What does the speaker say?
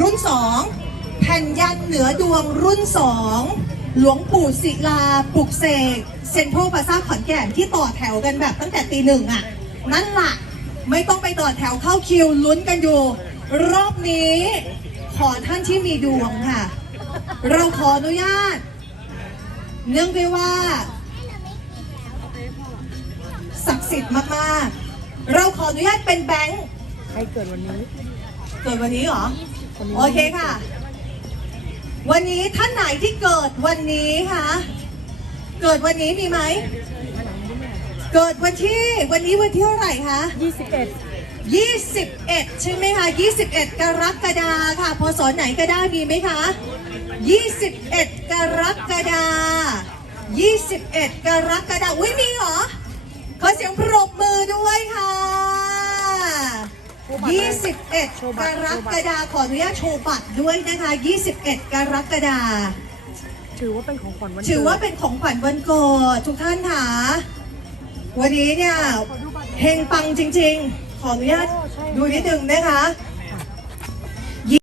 รุ่น2แผ่นยันเหนือดวงรุ่น2หลวงปู่ศิลาปลุกเสกเซ็นทรัลพลาซ่าขอนแก่นที่ต่อแถวกันแบบตั้งแต่ตีหนึ่งอะ นั่นล่ะ ไม่ต้องไปต่อแถวเข้าคิวลุ้นกันอยู่ รอบนี้ ขอท่านที่มีดวงค่ะ เราขออนุญาต เนื่องด้วยว่า ศักดิ์สิทธิ์มาก ๆ เราขออนุญาตเป็นแบงค์ใครเกิดวันนี้ เกิดวันนี้เหรอวันนี้ โอเคค่ะ วันนี้ท่านไหนที่เกิดวันนี้คะเกิดวันนี้มีไหม เกิดวันที่วันนี้วันที่เท่าไหร่คะ21 21 ใช่ไหมคะ21 กรกฎาค่ะ พศไหนก็ได้มีไหมคะ 21 กรกฎา21 กรกฎาอุ้ยมีเหรอขอเสียงปรบมือด้วยค่ะ 21 กรกฎาขออนุญาตโชว์บัตรด้วยนะคะ 21 กรกฎาถือว่าเป็นของขวัญวันถือว่ากิดเป็นของขวัญวันเกิดทุกท่านค่ะวันนี้เนี่ยเฮงปังจริง ๆ ขออนุญาตดูนิดนึงนะคะ